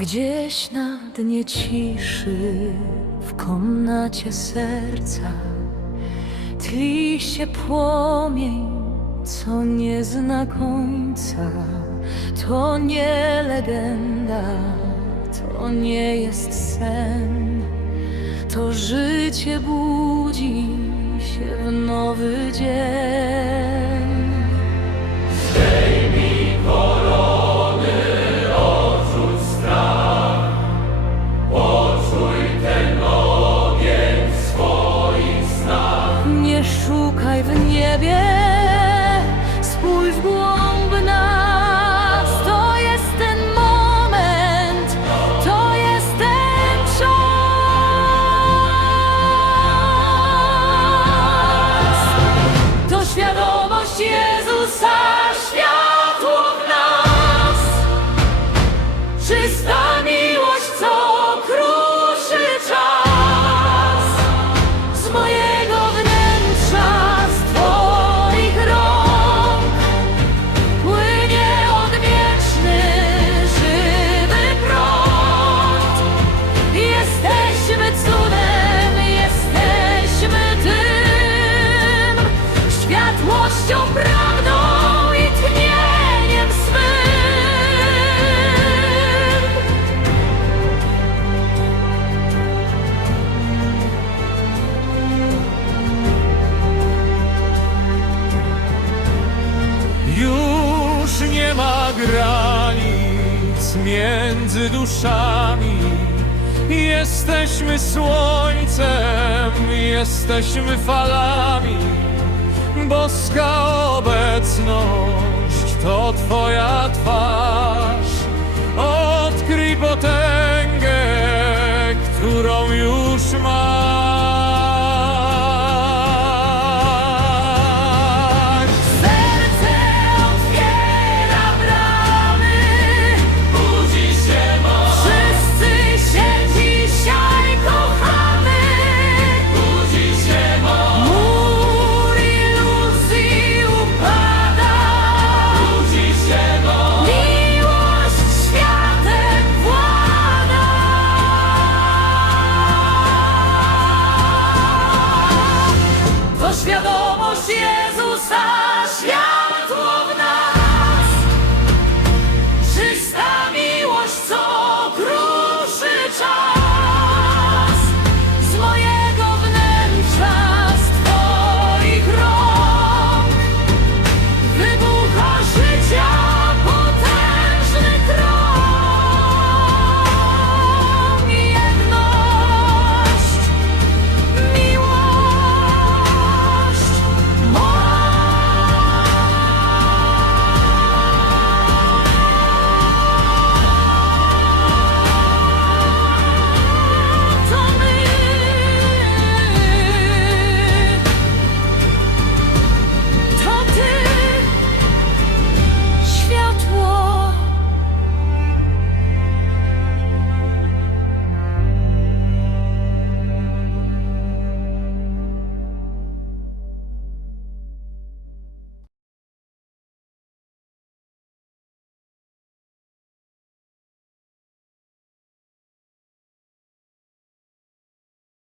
Gdzieś na dnie ciszy, w komnacie serca, tli się płomień, co nie zna końca. To nie legenda, to nie jest sen, to życie budzi się w nowy dzień. W niebie, spójrz w głąb nas. To jest ten moment, to jest ten czas. To świadomość Jezusa, światło w nas. Czysta granic między duszami. Jesteśmy słońcem, jesteśmy falami. Boska obecność to Twoja twarz. Odkryj potęgę, którą już como siempre.